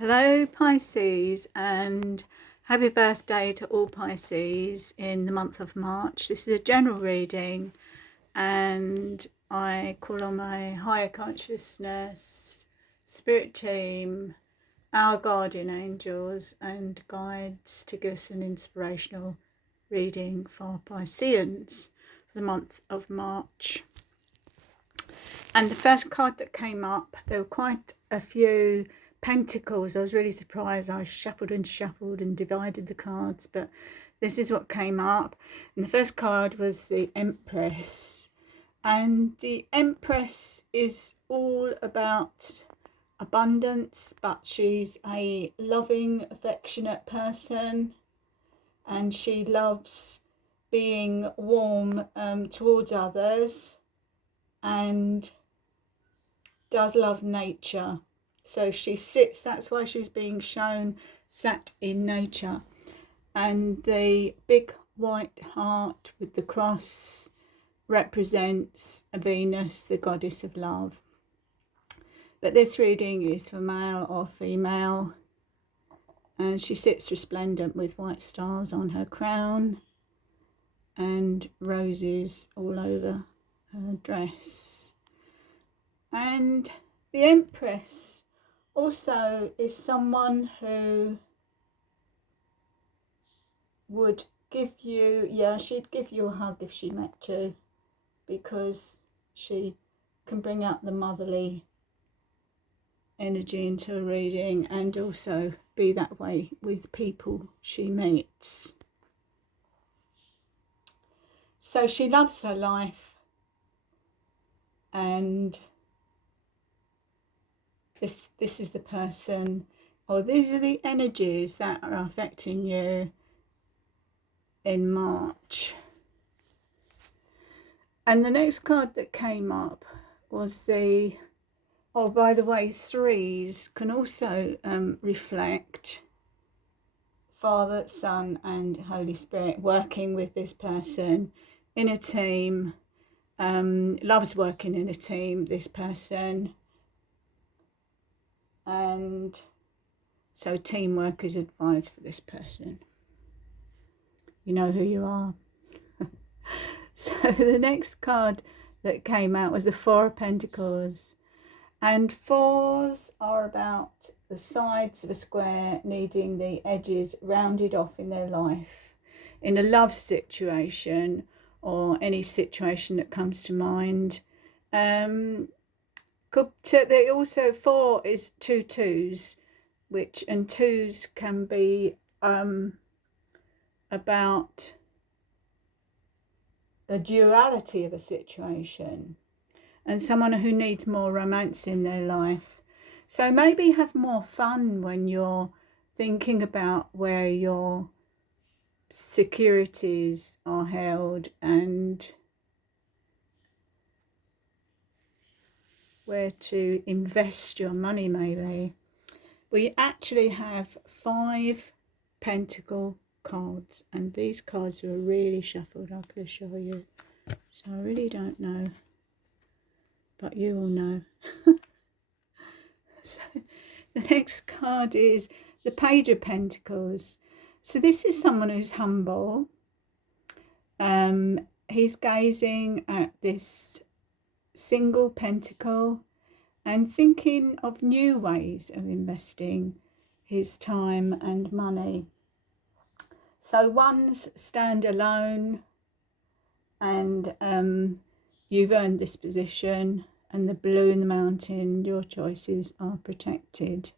Hello Pisces, and happy birthday to all Pisces in the month of March. This is a general reading and I call on my higher consciousness, spirit team, our guardian angels and guides to give us an inspirational reading for Pisceans for the month of March. And the first card that came up, there were quite a few pentacles. I was really surprised. I shuffled and divided the cards, but this is what came up. And the first card was the Empress. And the Empress is all about abundance, but she's a loving, affectionate person, and she loves being warm towards others, and does love nature. So she sits, that's why she's being shown sat in nature. And the big white heart with the cross represents Venus, the goddess of love. But this reading is for male or female. And she sits resplendent with white stars on her crown and roses all over her dress. And the Empress also is someone who would give you, she'd give you a hug if she met you, because she can bring out the motherly energy into a reading and also be that way with people she meets. So she loves her life, and this is the person, or these are the energies that are affecting you in March. And the next card that came up was the, oh, by the way, threes can also reflect Father, Son and Holy Spirit, working with this person in a team, loves working in a team, this person. And so teamwork is advised for this person. You know who you are. So the next card that came out was the Four of Pentacles. And fours are about the sides of a square needing the edges rounded off in their life. In a love situation or any situation that comes to mind. They also, four is two twos, and twos can be about a duality of a situation and someone who needs more romance in their life. So maybe have more fun when you're thinking about where your securities are held and where to invest your money. Maybe we actually have 5 pentacle cards, and these cards were really shuffled. I could show you, so I really don't know, but you will know. So the next card is the Page of Pentacles. So this is someone who's humble. He's gazing at this single pentacle and thinking of new ways of investing his time and money. So ones stand alone, and you've earned this position, and the blue in the mountain, your choices are protected.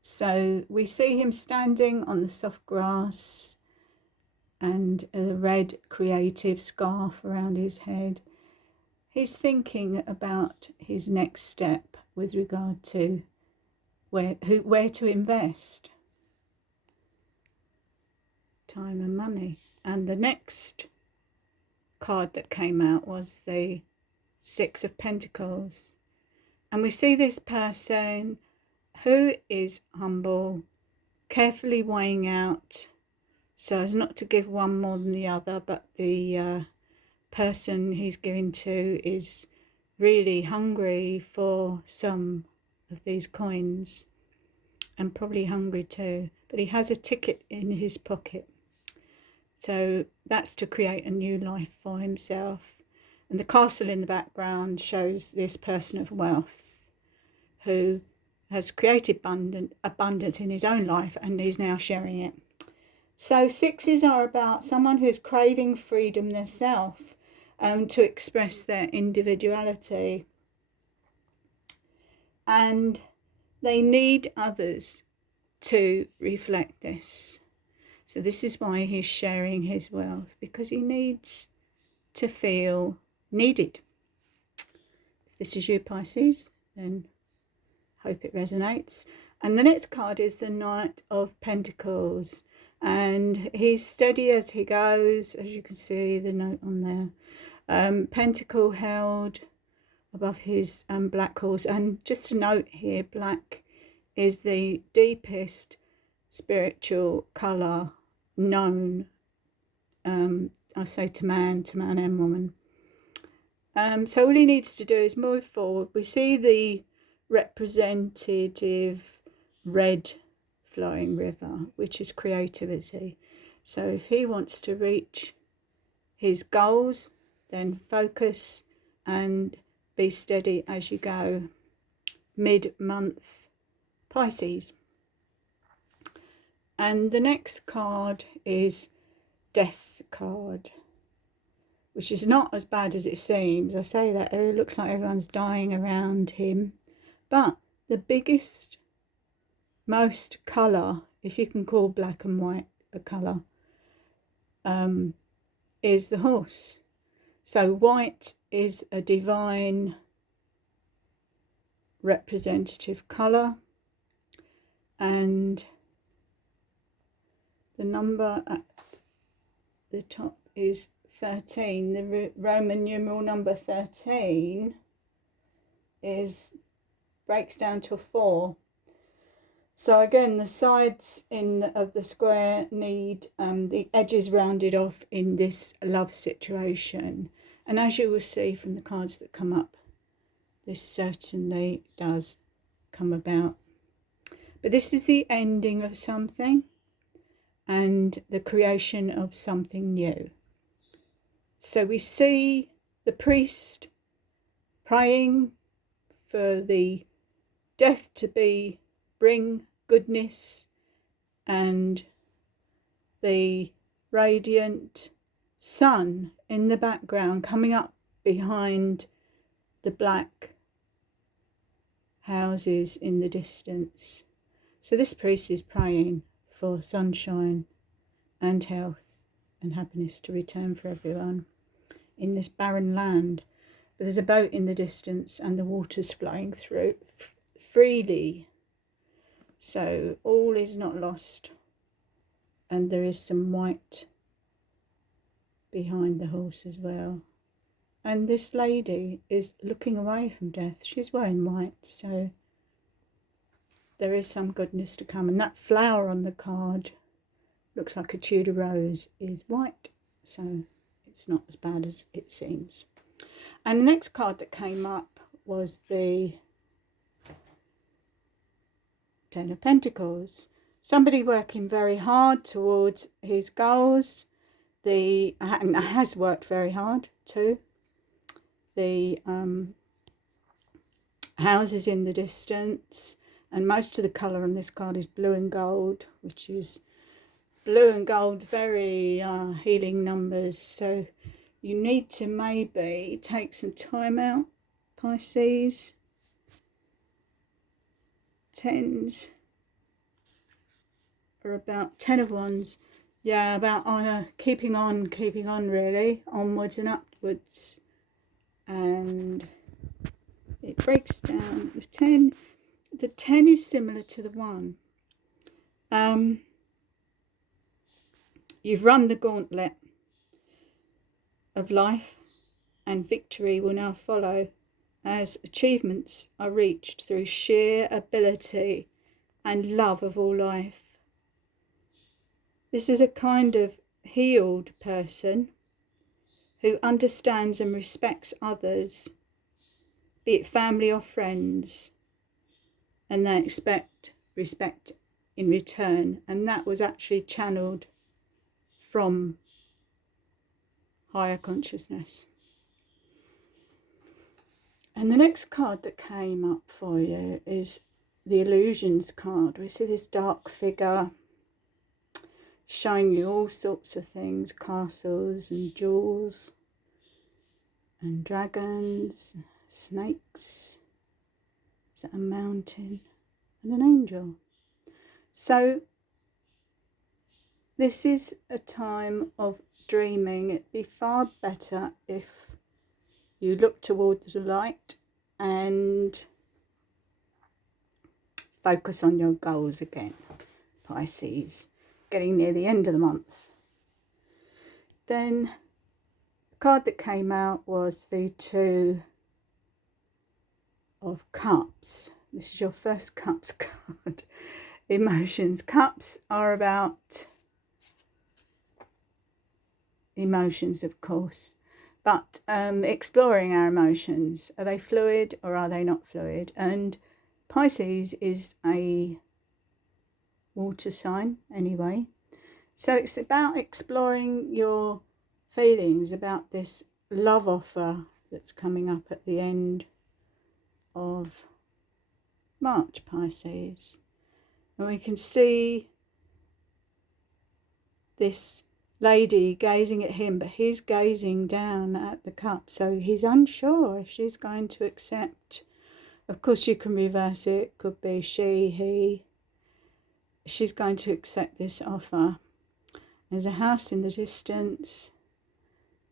So we see him standing on the soft grass and a red creative scarf around his head. He's thinking about his next step with regard to where to invest time and money. And the next card that came out was the Six of Pentacles. And we see this person who is humble, carefully weighing out so as not to give one more than the other, but the person he's giving to is really hungry for some of these coins. and probably hungry too, but he has a ticket in his pocket. So that's to create a new life for himself. And the castle in the background shows this person of wealth who has created abundance in his own life and is now sharing it. So sixes are about someone who's craving freedom themselves, to express their individuality. And they need others to reflect this. So this is why he's sharing his wealth, because he needs to feel needed. If this is you, Pisces, then hope it resonates. And the next card is the Knight of Pentacles. And he's steady as he goes, as you can see the note on there. Pentacle held above his black horse. And just a note here, black is the deepest spiritual colour known, I say to man and woman. So all he needs to do is move forward. We see the representative red flowing river, which is creativity. So if he wants to reach his goals, then focus and be steady as you go. Mid-month Pisces. And the next card is Death card, which is not as bad as it seems. I say that it looks like everyone's dying around him, but the biggest, most colour, if you can call black and white a colour, is the horse. So white is a divine representative colour, and the number at the top is 13. The Roman numeral number 13 breaks down to a 4. So again, the sides of the square need the edges rounded off in this love situation. And as you will see from the cards that come up, this certainly does come about. But this is the ending of something and the creation of something new. So we see the priest praying for the death to bring goodness, and the radiant sun in the background coming up behind the black houses in the distance. So this priest is praying for sunshine and health and happiness to return for everyone in this barren land. But there's a boat in the distance and the water's flowing through freely. So all is not lost. And there is some white behind the horse as well. And this lady is looking away from death. She's wearing white, so there is some goodness to come. And that flower on the card looks like a Tudor rose, is white, so it's not as bad as it seems. And the next card that came up was the Ten of Pentacles. Somebody working very hard towards his goals. And has worked very hard too. The houses in the distance, and most of the colour on this card is blue and gold, which is blue and gold, very healing numbers. So you need to maybe take some time out, Pisces. Tens are about 10 of Wands. Yeah, about keeping on really, onwards and upwards. And it breaks down. The 10 is similar to the 1. You've run the gauntlet of life, and victory will now follow as achievements are reached through sheer ability and love of all life. This is a kind of healed person who understands and respects others, be it family or friends, and they expect respect in return, and that was actually channeled from higher consciousness. And the next card that came up for you is the illusions card. We see this dark figure showing you all sorts of things, castles and jewels and dragons, snakes, is that a mountain, and an angel. So this is a time of dreaming. It'd be far better if you look towards the light and focus on your goals again, Pisces. Getting near the end of the month. Then the card that came out was the Two of Cups. This is your first Cups card. Emotions. Cups are about emotions, of course, but exploring our emotions. Are they fluid or are they not fluid? And Pisces is a water sign anyway, so it's about exploring your feelings about this love offer that's coming up at the end of March, Pisces. And we can see this lady gazing at him, but he's gazing down at the cup, so he's unsure if she's going to accept. Of course you can reverse it, could be she, he. She's going to accept this offer. There's a house in the distance,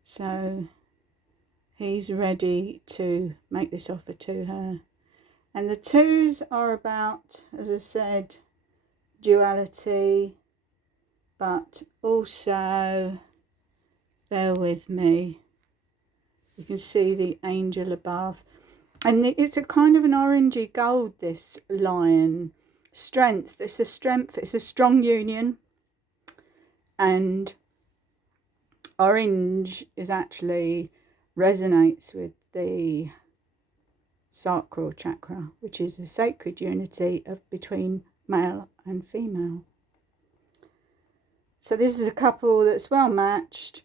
so he's ready to make this offer to her. And the twos are about, as I said, duality, but also, bear with me, you can see the angel above, and it's a kind of an orangey gold, this lion. Strength, it's a strength, it's a strong union, and orange is actually resonates with the sacral chakra, which is the sacred unity of between male and female. So this is a couple that's well matched,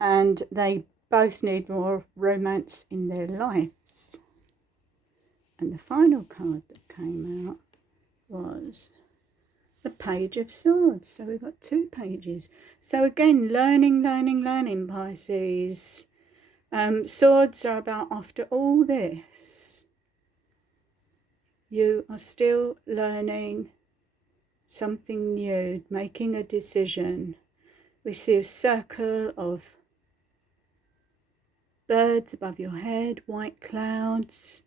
and they both need more romance in their lives. And the final card that came out was the Page of Swords. So we've got 2 pages. So again, learning, Pisces. Swords are about, after all this, you are still learning something new, making a decision. We see a circle of birds above your head, white clouds.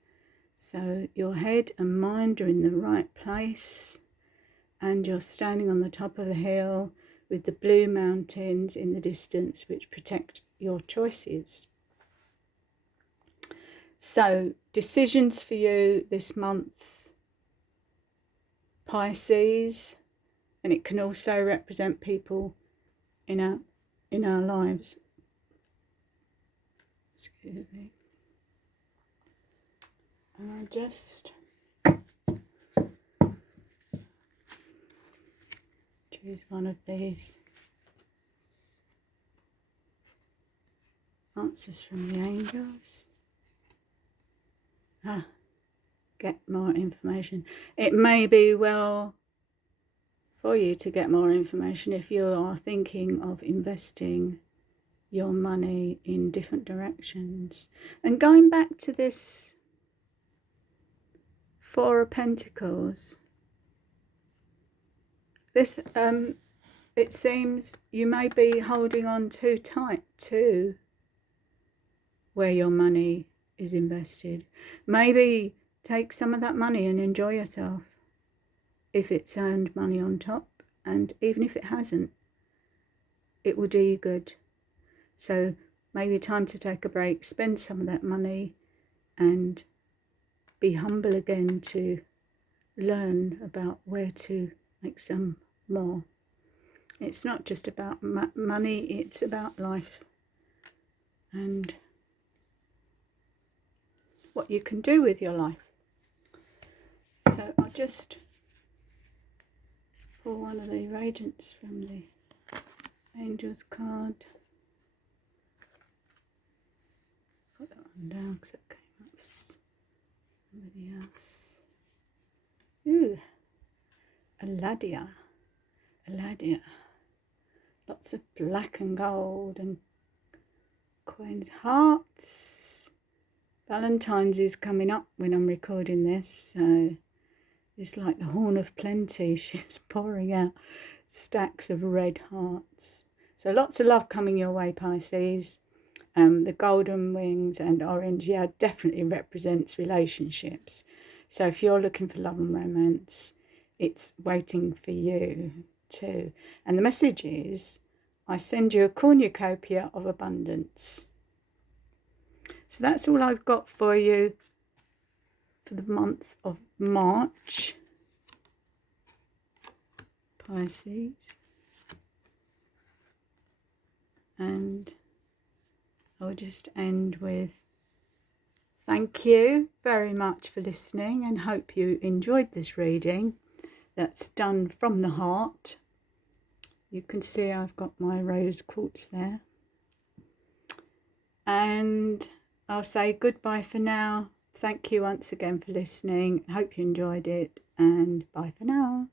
So your head and mind are in the right place, and you're standing on the top of the hill with the blue mountains in the distance, which protect your choices. So decisions for you this month, Pisces, and it can also represent people in our lives. Excuse me. And I'll just choose one of these answers from the angels. Get more information. It may be well for you to get more information if you are thinking of investing your money in different directions. And going back to this Four of Pentacles, this it seems you may be holding on too tight to where your money is invested. Maybe take some of that money and enjoy yourself if it's earned money on top, and even if it hasn't, it will do you good. So maybe time to take a break, spend some of that money, and be humble again to learn about where to make some more. It's not just about money, it's about life and what you can do with your life. So I'll just pull one of the Radiance from the Angels card. Put that one down because it came up with somebody else. Ooh, Aladia. Aladia. Lots of black and gold and Queen's Hearts. Valentine's is coming up when I'm recording this, so it's like the Horn of Plenty. She's pouring out stacks of red hearts. So lots of love coming your way, Pisces. The golden wings and orange, yeah, definitely represents relationships. So if you're looking for love and romance, it's waiting for you too. And the message is, I send you a cornucopia of abundance. So that's all I've got for you for the month of March, Pisces. And I'll just end with thank you very much for listening, and hope you enjoyed this reading that's done from the heart. You can see I've got my rose quartz there. And I'll say goodbye for now. Thank you once again for listening. Hope you enjoyed it, and bye for now.